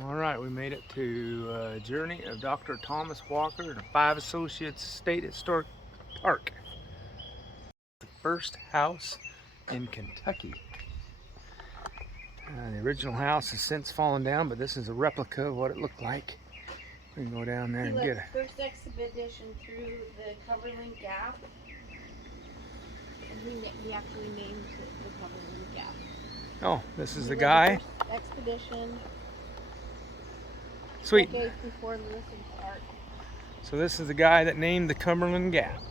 All right, we made it to Journey of Dr. Thomas Walker and 5 Associates State Historic Park. The first house in Kentucky. The original house has since fallen down, but this is a replica of what it looked like. We can go down there and get it. First expedition through the Cumberland Gap, and we actually named it the Cumberland Gap. Oh, this is the guy. The first expedition. Sweet. Decades before Lewis and Clark. So this is the guy that named the Cumberland Gap.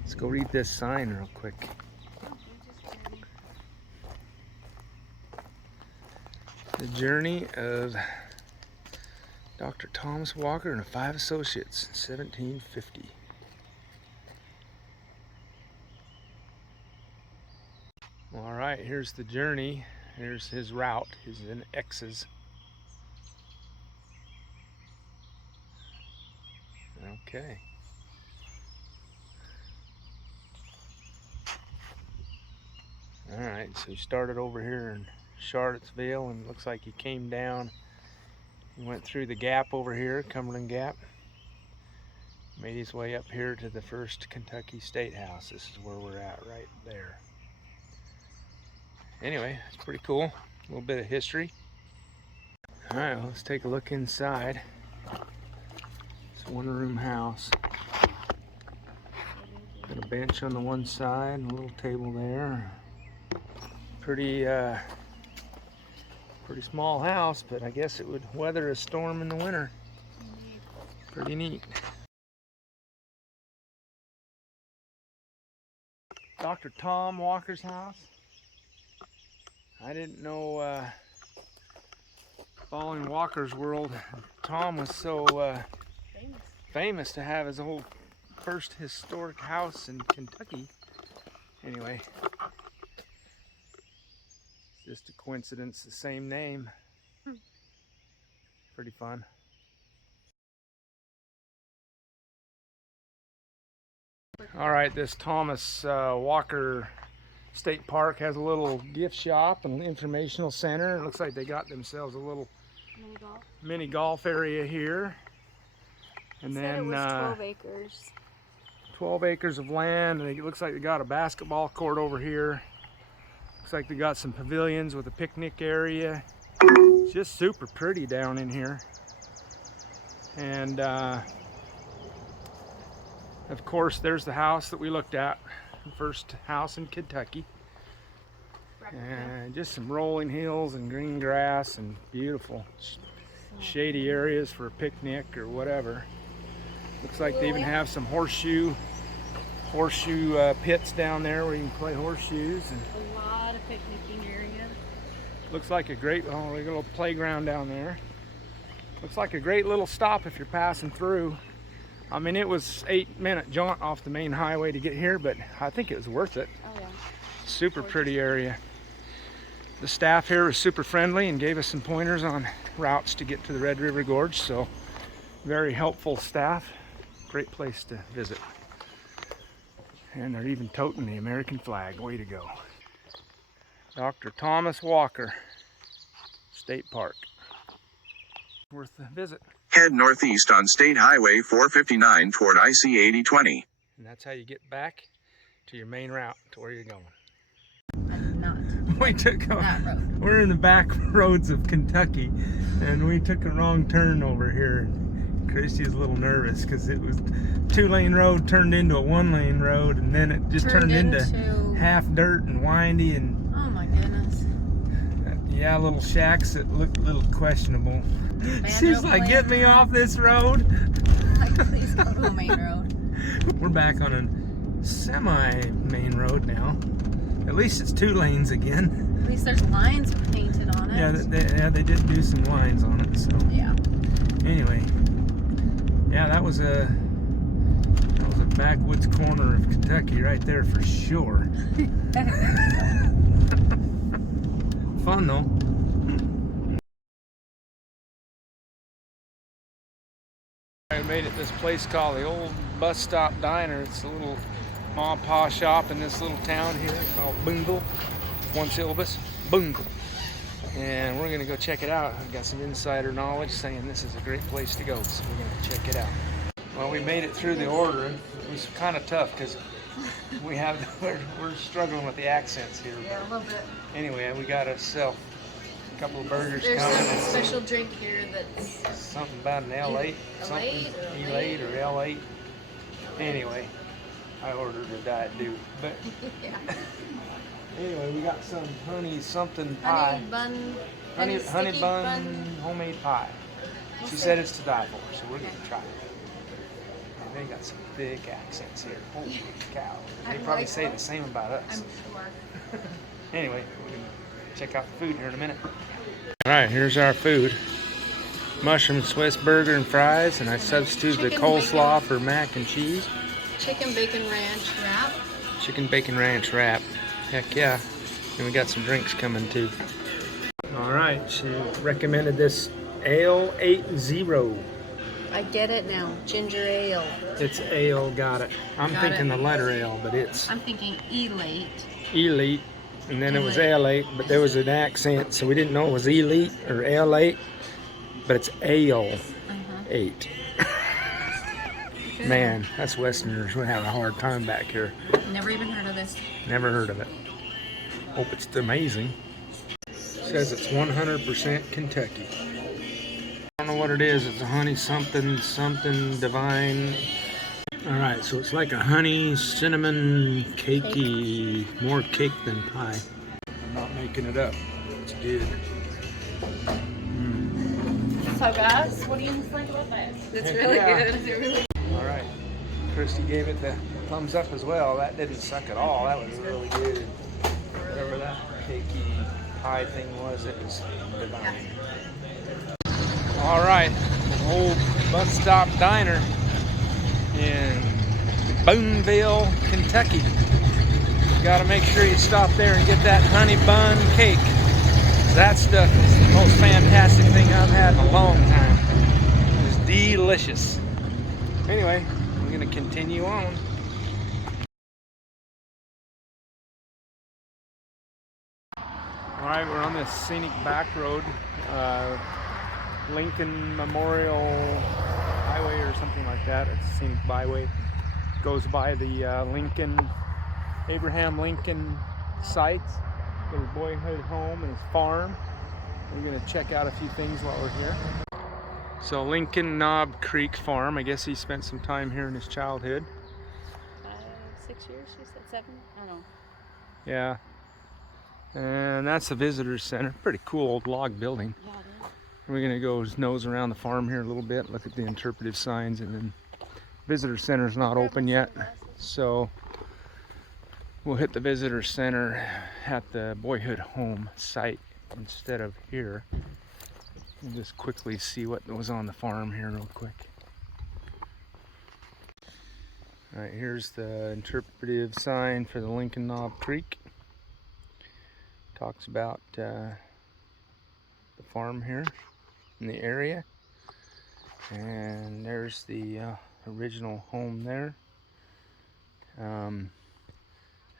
Let's go read this sign real quick. The Journey of Dr. Thomas Walker and 5 Associates, 1750. All right, here's the journey. Here's his route. He's in X's. Okay. All right, so he started over here in Charlottesville, and it looks like he came down. He went through the gap over here, Cumberland Gap. Made his way up here to the first Kentucky State House. This is where we're at, right there. Anyway, it's pretty cool. A little bit of history. All right, well, let's take a look inside. It's a one-room house. Got a bench on the one side and a little table there. Pretty small house, but I guess it would weather a storm in the winter. Pretty neat. Dr. Tom Walker's house. I didn't know, following Walker's world, Tom was so famous to have his whole first historic house in Kentucky. Anyway, just a coincidence, the same name. Pretty fun. All right, this Thomas Walker State Park has a little gift shop and informational center. It looks like they got themselves a little mini golf area here. And then it was 12 acres. 12 acres of land, and it looks like they got a basketball court over here. Looks like they got some pavilions with a picnic area. It's just super pretty down in here. And of course, there's the house that we looked at. The first house in Kentucky. And just some rolling hills and green grass and beautiful shady areas for a picnic or whatever. Looks like they even have some horseshoe pits down there where you can play horseshoes. And a lot of picnicking area. Looks like a great little playground down there. Looks like a great little stop if you're passing through. I mean, it was 8-minute jaunt off the main highway to get here, but I think it was worth it. Oh yeah. Super pretty area. The staff here was super friendly and gave us some pointers on routes to get to the Red River Gorge, so very helpful staff. Great place to visit. And they're even toting the American flag. Way to go. Dr. Thomas Walker State Park. Worth the visit. Head northeast on State Highway 459 toward IC 8020. And that's how you get back to your main route to where you're going. We're in the back roads of Kentucky, and we took a wrong turn over here. Christy is a little nervous because it was 2-lane road turned into a 1-lane road, and then it just turned into half dirt and windy, and oh my goodness. Yeah, little shacks that looked a little questionable. She's like, get me off this road. Like, please go to a main road. We're back on a semi-main road now. At least it's 2 lanes again. At least there's lines painted on it. Yeah, they did do some lines on it. So yeah. Anyway, yeah, that was a backwoods corner of Kentucky right there for sure. Fun though. I made it this place called the Old Bus Stop Diner. It's a little mom and pop shop in this little town here called Booneville. one syllabus, Booneville. And we're gonna go check it out. I've got some insider knowledge saying this is a great place to go, so we're gonna check it out. Well, we made it through the order. It was kind of tough because we're struggling with the accents here. Yeah, a little bit. Anyway, we got ourselves a couple of burgers There's coming. some special drink here that's Something about an L8, something Elate or L8. Anyway, I ordered a Diet Dew, but yeah. anyway, we got some honey something pie, honey bun homemade pie. She said it's to die for, so we're gonna try it. And they got some thick accents here. Holy cow! They probably say the same about us. I'm sure. Anyway, we're gonna check out the food here in a minute. All right, here's our food. Mushroom Swiss burger and fries, and I substitute the coleslaw for mac and cheese. Chicken bacon ranch wrap. Chicken bacon ranch wrap. Heck yeah. And we got some drinks coming too. All right, she recommended this Ale 80. I get it now. Ginger ale. It's ale, got it. I'm Got thinking it. the letter ale, but it's I'm thinking Elate. Elite. And then it was L8, but there was an accent, so we didn't know it was Elite or L8, but it's Ale 8. Man, us Westerners, we have a hard time back here. Never even heard of this. Never heard of it. Hope it's amazing. It says it's 100% Kentucky. I don't know what it is. It's a honey something divine. All right, so it's like a honey cinnamon cakey, more cake than pie. I'm not making it up. It's good. So guys, what do you think about this? It's really good. It's really All right. Christy gave it the thumbs up as well. That didn't suck at all. That was really good. Whatever that cakey pie thing was, it was divine. All right, an old bus stop diner in Booneville, Kentucky. You gotta make sure you stop there and get that honey bun cake. That stuff is the most fantastic thing I've had in a long time. It's delicious. Anyway, we're gonna continue on. All right, we're on this scenic back road, Lincoln Memorial Highway or something like that. It's a scenic byway. Goes by the Abraham Lincoln site, their Boyhood Home and his farm. We're gonna check out a few things while we're here. So Lincoln Knob Creek Farm, I guess he spent some time here in his childhood. 6 years, she said 7? I don't know. Yeah. And that's the visitor center. Pretty cool old log building. Yeah, it is. We're gonna go nose around the farm here a little bit, look at the interpretive signs, and then visitor center's not open yet, so we'll hit the visitor center at the Boyhood Home site instead of here. We'll just quickly see what was on the farm here real quick. All right, here's the interpretive sign for the Lincoln Knob Creek. Talks about the farm here in the area, and there's the original home there, and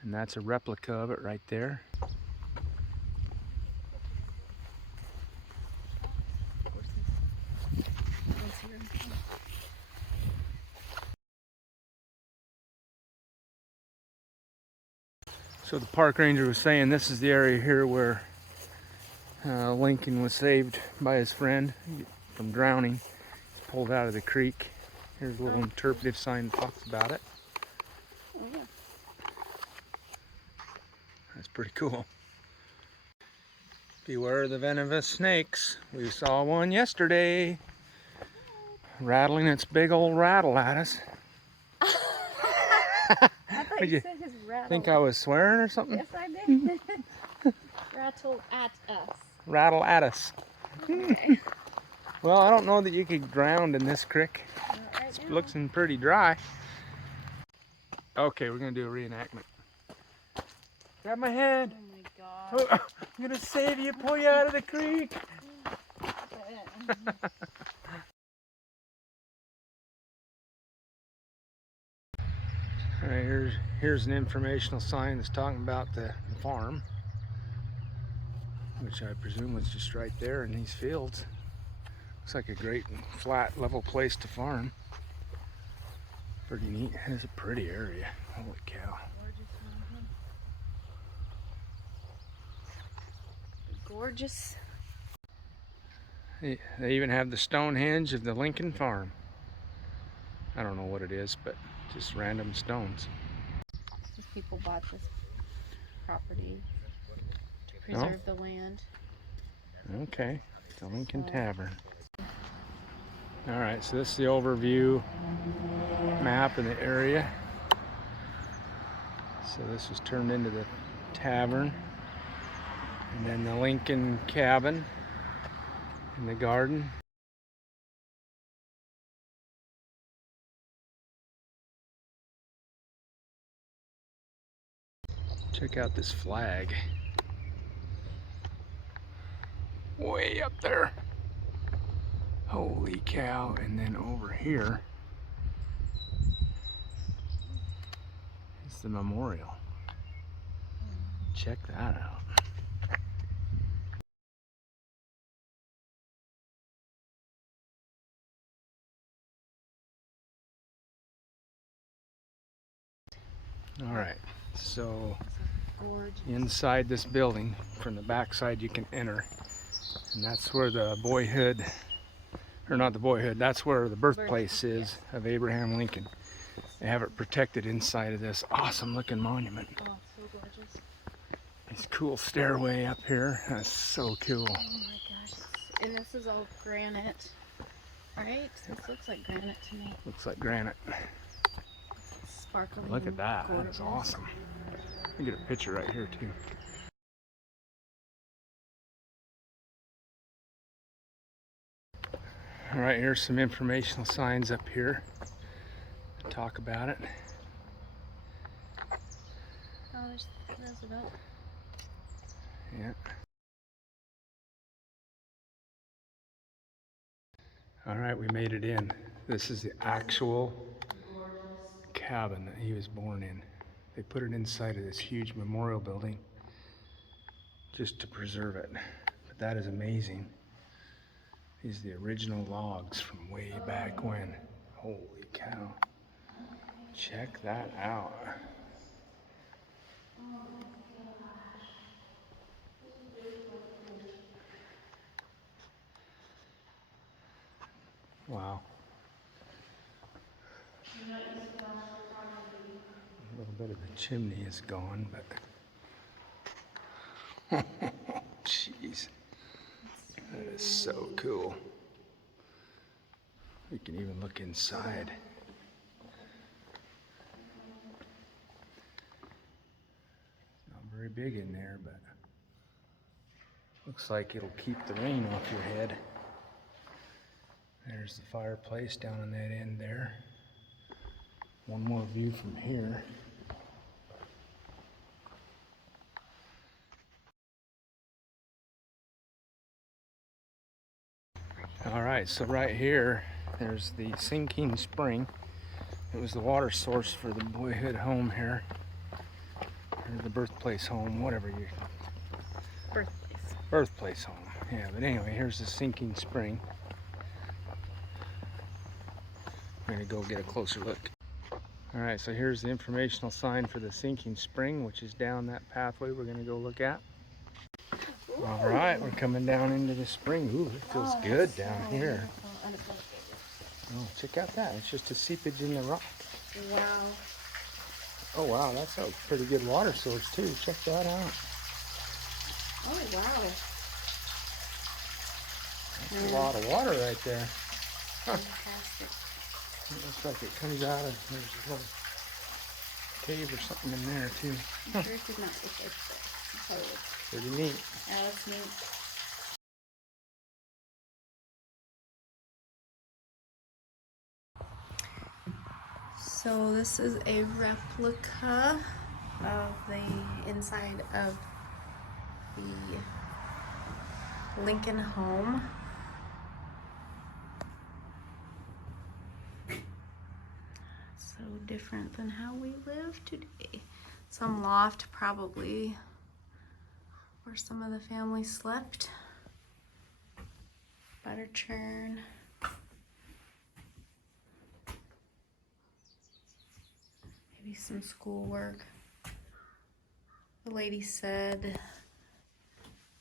that's a replica of it right there. So the park ranger was saying this is the area here where Lincoln was saved by his friend from drowning. He's pulled out of the creek. Here's a little interpretive sign that talks about it. Oh, yeah. That's pretty cool. Beware the venomous snakes. We saw one yesterday rattling its big old rattle at us. I thought you said his rattle. Think I was swearing or something? Yes, I did. Rattle at us. Rattle at us. Okay. Well, I don't know that you could drown in this creek. Right It's now. looking pretty dry. Okay, we're gonna do a reenactment. Grab my hand. Oh my god. I'm gonna save you, pull you out of the creek. All right, here's an informational sign that's talking about the farm. which I presume was just right there in these fields. Looks like a great flat level place to farm. Pretty neat. It's a pretty area. Holy cow. Gorgeous. They even have the Stonehenge of the Lincoln farm. I don't know what it is, but just random stones. These people bought this property to preserve the land. Okay, the Lincoln Tavern. Alright, so this is the overview map in the area. So this was turned into the tavern. And then the Lincoln cabin in the garden. Check out this flag. Way up there. Holy cow. And then over here is the memorial. Check that out. All right, so inside this building, from the back side you can enter, and that's where the Boyhood, or not the Boyhood, that's where the birthplace is of Abraham Lincoln. They have it protected inside of this awesome looking monument. Oh, so gorgeous. This cool stairway up here, that's so cool. Oh my gosh. And this is all granite, right? This looks like granite to me. Looks like granite. Sparkling. Look at that, gorgeous. that's awesome. Let me get a picture right here too. All right, here's some informational signs up here. Talk about it. Oh, there's about. Yeah. All right, we made it in. This is the actual cabin that he was born in. They put it inside of this huge memorial building just to preserve it. But that is amazing. These are the original logs from way back when. Holy cow. Check that out. Wow. A little bit of the chimney is gone, but jeez, that is so cool. We can even look inside. Not very big in there, but looks like it'll keep the rain off your head. There's the fireplace down on that end there. One more view from here. All right, so right here, there's the sinking spring. It was the water source for the Boyhood Home here, or the Birthplace Home, whatever you. Birthplace Home. Yeah, but anyway, here's the sinking spring. We're gonna go get a closer look. All right, so here's the informational sign for the sinking spring, which is down that pathway we're gonna go look at. All right, we're coming down into the spring. Ooh, it feels good down here. Oh, check out that. It's just a seepage in the rock. Wow. Oh, wow, that's a pretty good water source, too. Check that out. Oh, wow. That's a lot of water right there. Huh. Fantastic. It looks like it comes out of, there's a little cave or something in there, too. I'm sure it did not look like that. Pretty neat. Yeah, that's neat. So this is a replica of the inside of the Lincoln home. So different than how we live today. Some loft probably where some of the family slept. Butter churn. Maybe some schoolwork. The lady said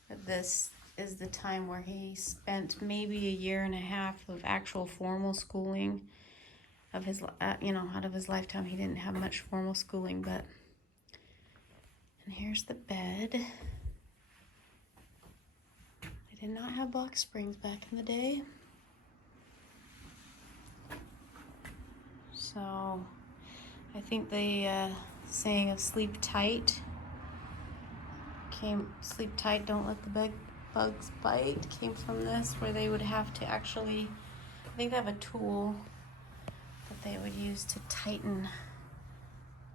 that this is the time where he spent maybe a year and a half of actual formal schooling of his, out of his lifetime. He didn't have much formal schooling, but, and here's the bed. They did not have box springs back in the day. So, I think the saying of sleep tight sleep tight, don't let the bugs bite, came from this, where they would have to actually, I think they have a tool that they would use to tighten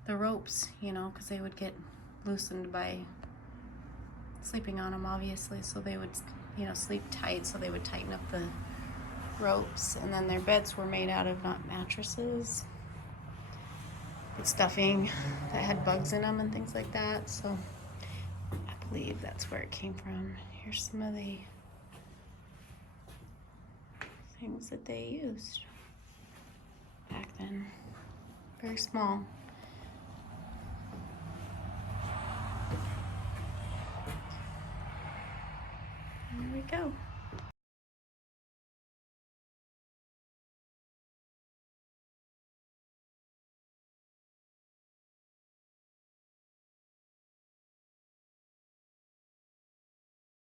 the ropes, because they would get loosened by sleeping on them, obviously, so they would, sleep tight, so they would tighten up the ropes. And then their beds were made out of not mattresses, but stuffing that had bugs in them and things like that, so I believe that's where it came from. Here's some of the things that they used back then. Very small. There we go.